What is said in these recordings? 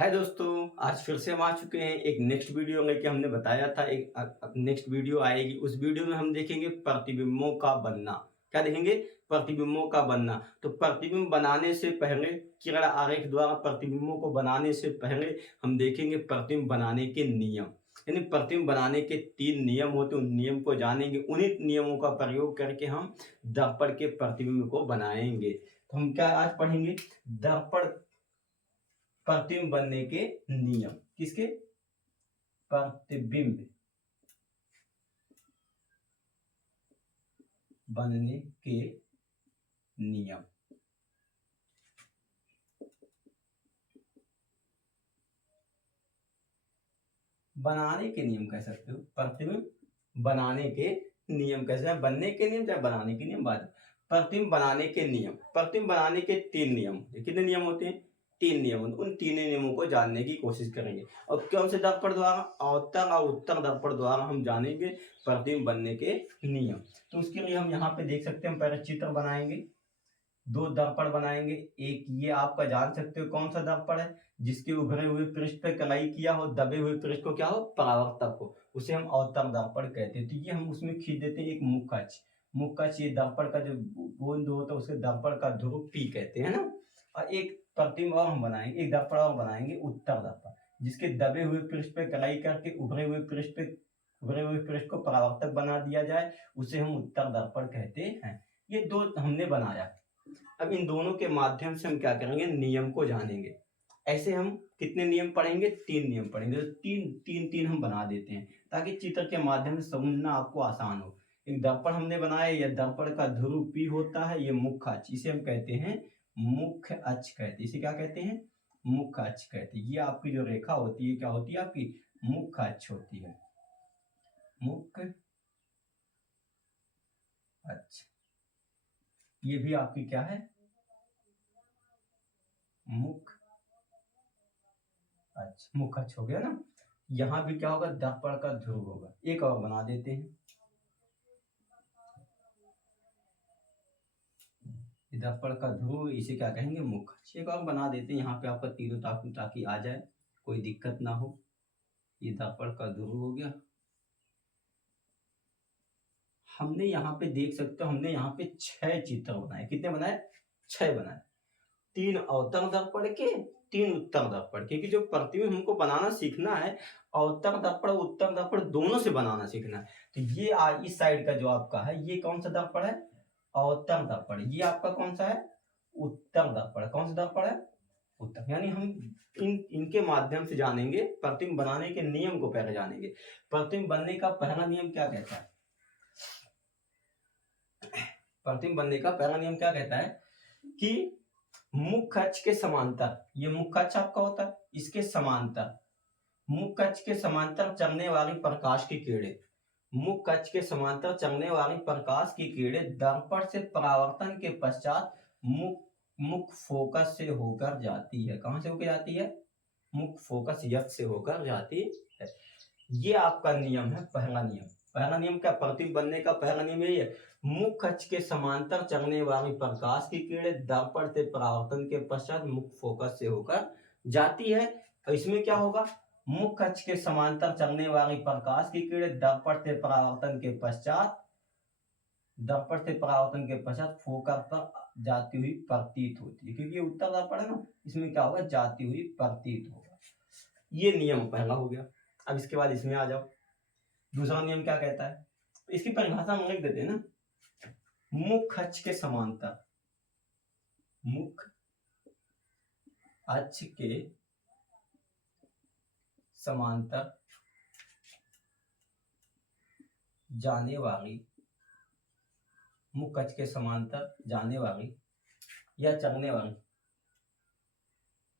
हाय दोस्तों, आज फिर से हम आ चुके हैं एक नेक्स्ट वीडियो में कि हमने बताया था एक नेक्स्ट वीडियो आएगी। उस वीडियो में हम देखेंगे प्रतिबिंबों का बनना। क्या देखेंगे? प्रतिबिंबों का बनना। तो प्रतिबिंब बनाने से पहले किरण आरेख द्वारा प्रतिबिंबों को बनाने से पहले हम देखेंगे प्रतिबिंब बनाने के नियम। यानी प्रतिबिंब बनाने के 3 नियम होते हैं, उन नियम को जानेंगे। उन्हीं नियमों का प्रयोग करके हम दर्पण के प्रतिबिंब को बनाएंगे। तो हम क्या आज पढ़ेंगे? दर्पण प्रतिबिंब बनने के नियम। किसके? प्रतिबिंब बनने के नियम। बनाने के नियम कह सकते हो, प्रतिबिंब बनाने के नियम कैसे हैं? बनने के नियम चाहे बनाने के नियम बात। प्रतिबिंब बनाने के नियम। प्रतिबिंब बनाने के 3 नियम। कितने नियम होते हैं? 3 नियम। उन 3 नियमों को जानने की कोशिश करेंगे। और कौन से दर्पण द्वारा? अवतल और उत्तल दर्पण द्वारा हम जानेंगे प्रतिबिंब बनने के नियम। तो उसके लिए हम यहाँ पे देख सकते हैं, हम पहले चित्र बनाएंगे। 2 दर्पण बनाएंगे। एक ये आपका जान सकते हो कौन सा दर्पण है, जिसके उभरे हुए पृष्ठ पे कलाई किया हो, दबे हुए पृष्ठ को क्या हो? परावर्तक हो, उसे हम अवतल दर्पण कहते हैं। तो ये हम उसमें खींच देते हैं एक मुख्य अक्ष। मुख्य अक्ष ये दर्पण का जो गोंद होता है उसके दर्पण का ध्रुव पी कहते हैं ना। और एक प्रतिबिंब और हम बनाएंगे, एक दर्पण और बनाएंगे उत्तल दर्पण, जिसके दबे हुए पृष्ठ पे कलाई करके उभरे हुए पृष्ठ को परावर्तक बना दिया जाए, उसे हम उत्तल दर्पण कहते हैं। ये 2 हमने बनाया। अब इन दोनों के माध्यम से हम क्या करेंगे? नियम को जानेंगे। ऐसे हम कितने नियम पढ़ेंगे? 3 नियम पढ़ेंगे। तो तीन हम बना देते हैं ताकि चित्र के माध्यम से समझना आपको आसान हो। एक दर्पण हमने बनाया, यह दर्पण का ध्रुव पी होता है, ये मुख्य अक्ष, इसे हम कहते हैं मुख्य अक्ष कहते हैं। इसे क्या कहते हैं? मुख्य अक्ष कहते हैं। ये आपकी जो रेखा होती है क्या होती है? आपकी मुख्य अक्ष होती है। मुख्य अक्ष ये भी आपकी क्या है? मुख्य अक्ष। मुख्य अक्ष हो गया ना। यहाँ भी क्या होगा? दर्पण का ध्रुव होगा। एक और बना देते हैं, दर्पण का ध्रुव, इसे क्या कहेंगे? मुख्य अक्ष। एक और बना देते हैं यहाँ पे आपका तीनों ताकि आ जाए, कोई दिक्कत ना हो। ये दर्पण का ध्रुव हो गया। हमने यहाँ पे देख सकते हो, हमने यहाँ पे 6 चित्र बनाए। कितने बनाए? 6 बनाए। 3 अवतल दर्पण के, 3 उत्तल दर्पण के। क्योंकि जो प्रतिबिंब हमको बनाना सीखना है, अवतल दर्पण उत्तल दर्पण दोनों से बनाना सीखना है। तो ये इस साइड का जो आपका है, ये कौन सा दर्पण है? अवतल दर्पण। ये आपका कौन सा है? उत्तल दर्पण। कौन सा दर्पण है? उत्तल। यानी हम इनके माध्यम से जानेंगे प्रतिबिंब बनाने के नियम को। पहले जानेंगे प्रतिबिंब बनने का पहला नियम क्या कहता है। प्रतिबिंब बनने का पहला नियम क्या कहता है कि मुख्य अक्ष के समांतर, ये मुख्य अक्ष आपका होता है, इसके समांतर, मुख्य अक्ष के समांतर चलने वाली प्रकाश की किरणें, मुख्य अक्ष के समांतर चलने वाली प्रकाश की किरणें दर्पण से परावर्तन के पश्चात मुख्य फोकस से होकर जाती है। कहां से होकर जाती है? मुख्य फोकस यक्ष से होकर जाती है। ये आपका नियम है, पहला नियम। पहला नियम क्या? प्रतिबिंब बनने का पहला नियम यही है, मुख्य अक्ष के समांतर चलने वाली प्रकाश की किरणें दर्पण से परावर्तन के पश्चात मुख्य फोकस से होकर जाती है। और इसमें क्या होगा? मुख्य अक्ष के समांतर चलने वाली प्रकाश की किरणें दर्पण से परावर्तन के पश्चात फोकस पर जाती हुई प्रतीत होती है। क्योंकि ये उत्तर दर्पण है ना, इसमें क्या होगा? जाती हुई प्रतीत होगा। ये नियम पहला हो गया। अब इसके बाद इसमें आ जाओ, दूसरा नियम क्या कहता है? इसकी परिभाषा हम लिख देते हैं ना, मुख्य अक्ष के समांतर, मुख्य अक्ष के समांतर जाने वाली, मुख्य अक्ष के समांतर जाने वाली या चलने वाली,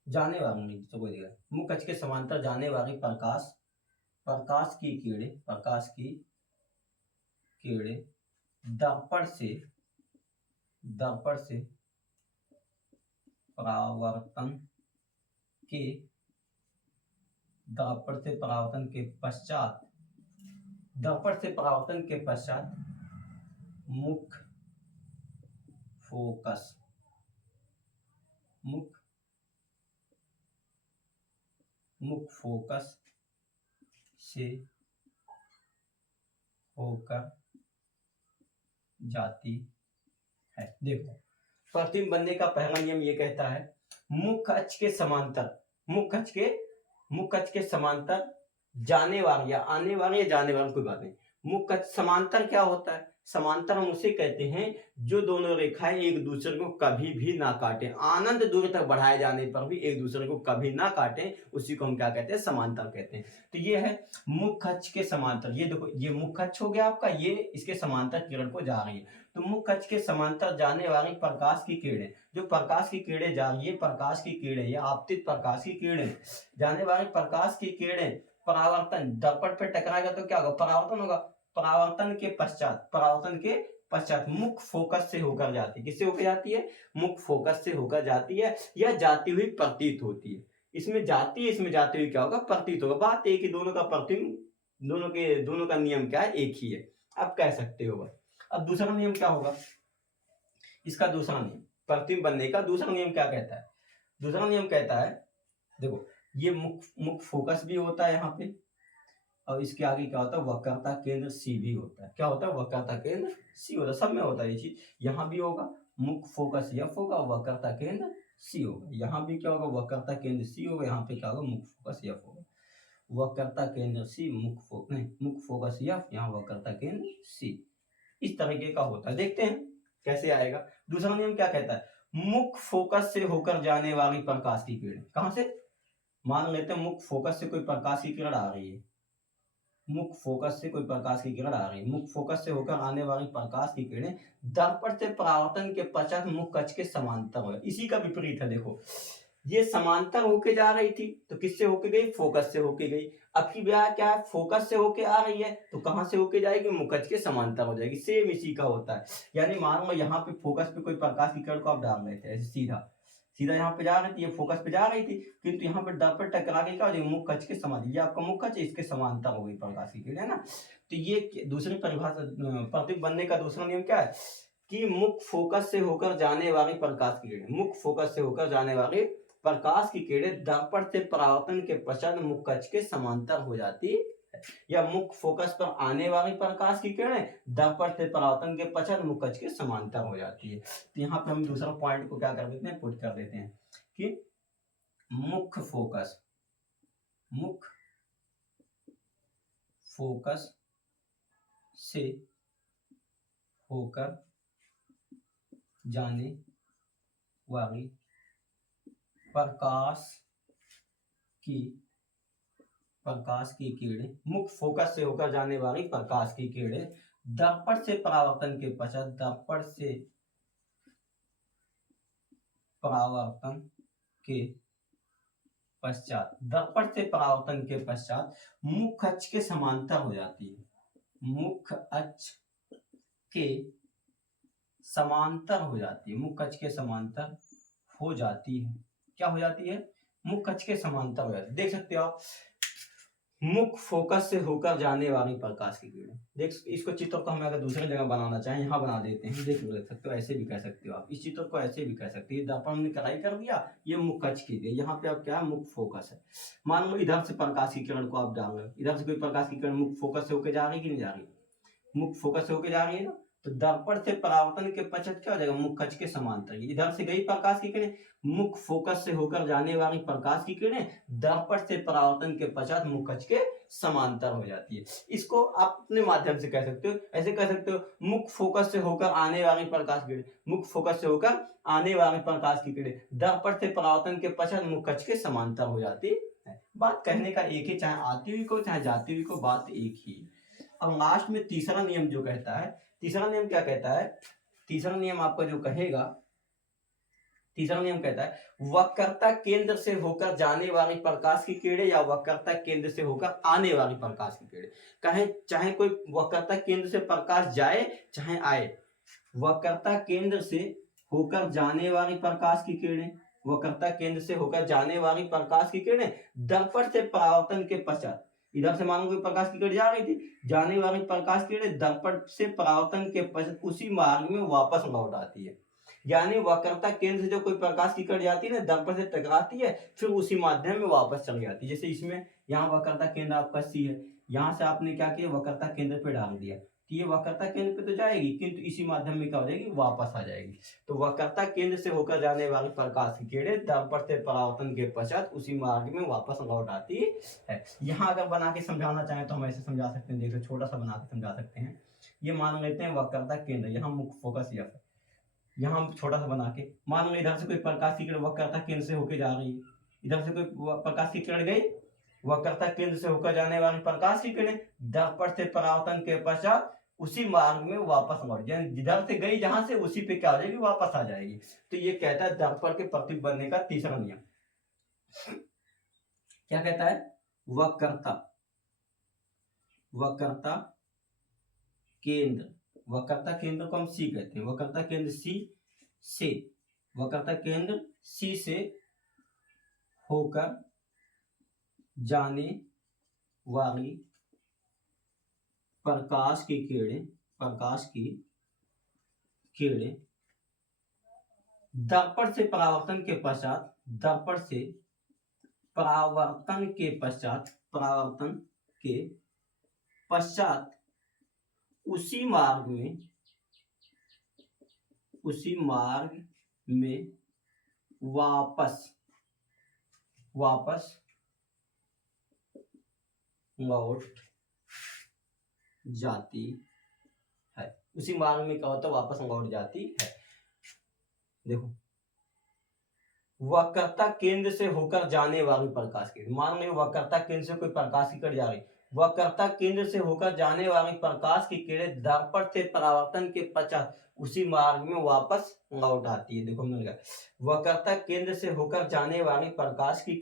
जाने वाली तो कोई दिक्कत, मुख्य अक्ष के समांतर जाने वाली प्रकाश की किरणें दर्पण से परावर्तन के दर्पण से परावर्तन के पश्चात मुख्य मुख्य फोकस से होकर जाती है। देखो, प्रतिबिंब बनने का पहला नियम ये कहता है मुख्य अक्ष के समांतर, मुख्य अक्ष के समांतर जाने वाली या आने वाली या जाने वाली कोई बात नहीं, मुख्य अक्ष समांतर क्या होता है? समांतर हम उसे कहते हैं जो दोनों रेखाएं एक दूसरे को कभी भी ना काटें, अनंत दूरी तक बढ़ाए जाने पर भी एक दूसरे को कभी ना काटें, उसी को हम क्या कहते हैं? समांतर कहते हैं। तो ये है मुख्य अक्ष के समांतर। ये देखो, ये मुख्य अक्ष हो गया आपका, ये इसके समांतर किरण को जा रही है। तो मुख्य अक्ष के समांतर जाने वाली प्रकाश की किरणें, जो प्रकाश की किरणें जा रही है, प्रकाश की किरणें या आपतित प्रकाश की किरणें, जाने वाली प्रकाश की किरणें परावर्तन, दर्पण पे टकराएगा तो क्या होगा? परावर्तन होगा। परावर्तन के पश्चात मुख्य फोकस से होकर जाती है। किससे होकर जाती है? मुख्य फोकस से होकर जाती है या जाती हुई प्रतीत होती है। इसमें जाती है, इसमें जाती हुई क्या होगा? प्रतीत होगा। बात एक ही, दोनों का प्रतिबिंब, दोनों का नियम क्या है? एक ही है। अब कह सकते हो। अब दूसरा नियम क्या होगा? इसका दूसरा नियम, प्रतिबिंब बनने का दूसरा नियम क्या कहता है? दूसरा नियम कहता है, देखो, ये मुख्य फोकस भी होता है यहाँ पे, और इसके आगे क्या होता है? वक्रता केंद्र सी भी होता है। क्या होता है? वक्रता केंद्र सी होता है। सब में होता है ये चीज। यहाँ भी होगा, मुख्य फोकस एफ होगा, वक्रता केंद्र सी होगा। यहाँ भी क्या होगा? वक्रता केंद्र सी होगा। यहाँ पे क्या होगा? मुख्य फोकस एफ होगा। वक्रता केंद्र सी, मुख्य फोकस एफ, यहाँ वक्रता केंद्र सी। इस तरीके का होता है। देखते हैं कैसे आएगा। दूसरा नियम क्या कहता है? मुख्य फोकस से होकर जाने वाली प्रकाश की किरण, कहां से? मान लेते हैं मुख्य फोकस से कोई प्रकाश की किरण आ रही है, मुख्य फोकस से कोई प्रकाश की किरण आ रही है, मुख्य फोकस से होकर आने वाली प्रकाश की किरणें दर्पण से परावर्तन के पश्चात मुख्य अक्ष के समांतर हो। इसी का विपरीत है। देखो, ये समांतर होके जा रही थी तो किससे होके गई? फोकस से होके गई। अब की ब्याह क्या है? फोकस से होके आ रही है तो कहां से होके जाएगी? मुख्य अक्ष के समांतर हो जाएगी। सेम इसी का होता है। यानी मान लो यहाँ पे फोकस पे कोई प्रकाश की किरण को आप डाल रहे थे, ऐसे सीधा सीधा यहाँ पे जा रही थी, ये फोकस पे जा रही थी, किंतु यहाँ पे दर्पण टकरा के क्या हो जाएगी? मुख्य अक्ष के समांतर। ये आपका मुख्य अक्ष, इसके समांतर हो गई प्रकाश की किरण, है ना। तो ये दूसरी परिभाषा, प्रतिबिंब बनने का दूसरा नियम क्या है? कि मुख्य फोकस से होकर जाने वाली प्रकाश की किरण, मुख्य फोकस से होकर जाने वाली प्रकाश की किरणें दर्पण से परावर्तन के पश्चात मुख्य अक्ष के समांतर हो जाती है, या मुख्य फोकस पर आने वाली प्रकाश की किरणें दर्पण से परावर्तन के पश्चात मुख्य अक्ष के समांतर हो जाती है। तो यहाँ पे हम दूसरा पॉइंट को क्या कर देते हैं? पुट कर देते हैं कि मुख्य फोकस से होकर जाने वाली प्रकाश की किरणें, मुख्य फोकस से होकर जाने वाली प्रकाश की किरणें दर्पण से परावर्तन के पश्चात, दर्पण से परावर्तन के पश्चात मुख्य अक्ष के समांतर हो जाती है। मुख्य अक्ष के समांतर हो जाती है। मुख्य अक्ष के समांतर हो जाती है। क्या हो जाती है? मुख्य अक्ष के समांतर हो जाती है। देख सकते हो आप, मुख्य फोकस से होकर जाने वाली प्रकाश की किरणें। देख, इसको चित्र को हम अगर दूसरी जगह बनाना चाहें, यहाँ बना देते हैं। देख सकते हो, ऐसे भी कह सकते हो आप। इस चित्र को ऐसे भी कह सकते हो। दर्पण ने कढ़ाई कर दिया, ये मुख्य अक्ष की गई। यहाँ पे अब क्या है? मुख्य फोकस है। मान लो इधर से प्रकाश की किरण को आप डाल रहे हो, इधर से कोई प्रकाश की किरण मुख्य फोकस से होकर जा रही है कि नहीं जा रही? मुख्य फोकस से होकर जा रही है ना। तो दर्पण से परावर्तन के पश्चात क्या हो जाएगा? मुख्य अक्ष के समांतर। इधर से गई प्रकाश की किरणें, मुख्य फोकस से होकर जाने वाली प्रकाश की किरणें दर्पण से परावर्तन के पश्चात मुख्य अक्ष के समांतर हो जाती है। इसको आप अपने माध्यम से कह सकते हो, ऐसे कह सकते हो, मुख्य फोकस से होकर आने वाली प्रकाश की किरणें, मुख्य फोकस से होकर आने वाली प्रकाश की किरणें दर्पण से परावर्तन के पश्चात मुख्य अक्ष के समांतर हो जाती है। बात कहने का एक ही, चाहे आती हुई को चाहे जाती हुई को, बात एक ही। अब लास्ट में तीसरा नियम जो कहता है, तीसरा नियम क्या कहता है? तीसरा नियम आपका जो कहेगा, तीसरा नियम कहता है वक्रता केंद्र से होकर जाने वाली प्रकाश की किरणें या वक्रता केंद्र से होकर आने वाली प्रकाश की किरणें। कहे चाहे कोई वक्रता केंद्र से प्रकाश जाए चाहे आए, वक्रता केंद्र से होकर जाने वाली प्रकाश की किरणें, वक्रता केंद्र से होकर जाने वाली प्रकाश की किरणें दर्पण से परावर्तन के पश्चात, इधर से मानो कोई प्रकाश की किरण जा रही थी, जाने वाली प्रकाश की किरण दर्पण से परावर्तन के पश्चात उसी मार्ग में वापस लौट आती है। यानी वक्रता केंद्र से जो कोई प्रकाश की कट जाती है ना, दर्पण से टकराती है, फिर उसी माध्यम में वापस चली जाती है। जैसे इसमें यहाँ वक्रता केंद्र आपका सी है, यहाँ से आपने क्या किया, वक्रता केंद्र पे डाल दिया, तो ये वक्रता केंद्र पे तो जाएगी, किंतु इसी माध्यम में क्या हो जाएगी, वापस आ जाएगी। तो वक्रता केंद्र से होकर जाने वाली प्रकाश की किरणें दर्पण से परावर्तन के पश्चात उसी मार्ग में वापस लौट आती है। यहाँ अगर बना के समझाना चाहें तो हम ऐसे समझा सकते हैं, देखो छोटा सा बना के समझा सकते हैं। ये मान लेते हैं वक्रता केंद्र, यहाँ मुख्य फोकस यह है, यहाँ हम छोटा सा बना के मान लो इधर से कोई प्रकाश की किरण वक्रता केंद्र से होकर जा रही है, इधर से कोई प्रकाश की किरण गई, वक्रता केंद्र से होकर जाने वाली प्रकाश की किरण दर्पण से परावर्तन के पश्चात उसी मार्ग में वापस लौट जाए, जिधर से गई जहां से उसी पे क्या हो जाएगी, वापस आ जाएगी। तो ये कहता है दर्पण के प्रतिबिंब बनने का तीसरा नियम। क्या कहता है, वक्रता केंद्र, वक्रता केंद्र को हम सी कहते हैं, वक्रता केंद्र सी से, वक्रता केंद्र सी से होकर जाने वाली प्रकाश की किरणें दर्पण से परावर्तन के पश्चात उसी मार्ग में वापस लौट जाती है। उसी मार्ग में क्या होता है, वापस लौट जाती है। देखो वक्रता केंद्र से होकर जाने वाली प्रकाश की, मान लो वक्रता केंद्र से कोई प्रकाश की किरण जा रही, वक्रता केंद्र से होकर जाने वाली प्रकाश की किरणें दर्पण से परावर्तन के पश्चात उसी मार्ग में वापस लौट आती है। देखो मिल गया, वक्रता केंद्र से होकर जाने वाली प्रकाश की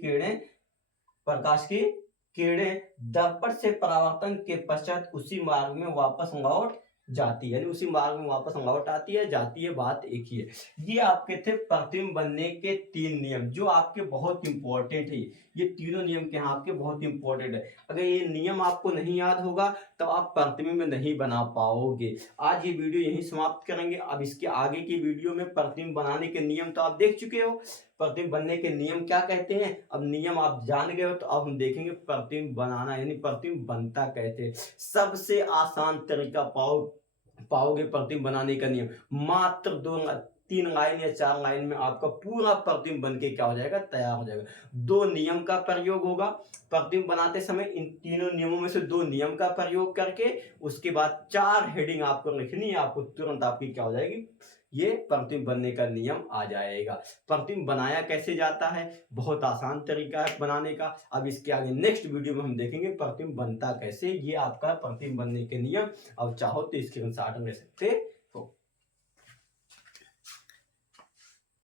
किरणें दर्पण से परावर्तन के पश्चात उसी मार्ग में वापस लौट जाती है, यानी उसी मार्ग में वापस लौट आती है, जाती है, बात एक ही है। ये आपके थे प्रतिबिंब बनने के 3 नियम, जो आपके बहुत इंपॉर्टेंट है। ये तीनों नियम के यहाँ आपके बहुत इंपॉर्टेंट है। अगर ये नियम आपको नहीं याद होगा तो आप प्रतिबिंब नहीं बना पाओगे। आज ये वीडियो यहीं समाप्त करेंगे। अब इसके आगे की वीडियो में प्रतिबिंब बनाने के नियम तो आप देख चुके हो, प्रतिबिंब बनने के नियम क्या कहते हैं, अब नियम आप जान गए हो, तो अब हम देखेंगे प्रतिबिंब बनाना, यानी प्रतिबिंब बनता कैसे। सबसे आसान तरीका पाओगे प्रतिबिंब बनाने का नियम, मात्र 3 लाइन या 4 लाइन में आपका पूरा प्रतिबिंब बन के क्या हो जाएगा, तैयार हो जाएगा। 2 नियम का प्रयोग होगा प्रतिबिंब बनाते समय, इन तीनों नियमों में से 2 नियम का प्रयोग करके उसके बाद 4 हेडिंग आपको लिखनी है, आपको तुरंत आपकी क्या हो जाएगी, ये प्रतिबिंब बनने का नियम आ जाएगा। प्रतिबिंब बनाया कैसे जाता है, बहुत आसान तरीका है बनाने का। अब इसके आगे नेक्स्ट वीडियो में हम देखेंगे प्रतिबिंब बनता कैसे। ये आपका प्रतिबिंब बनने के नियम। अब चाहो तो स्क्रीनशॉट ले सकते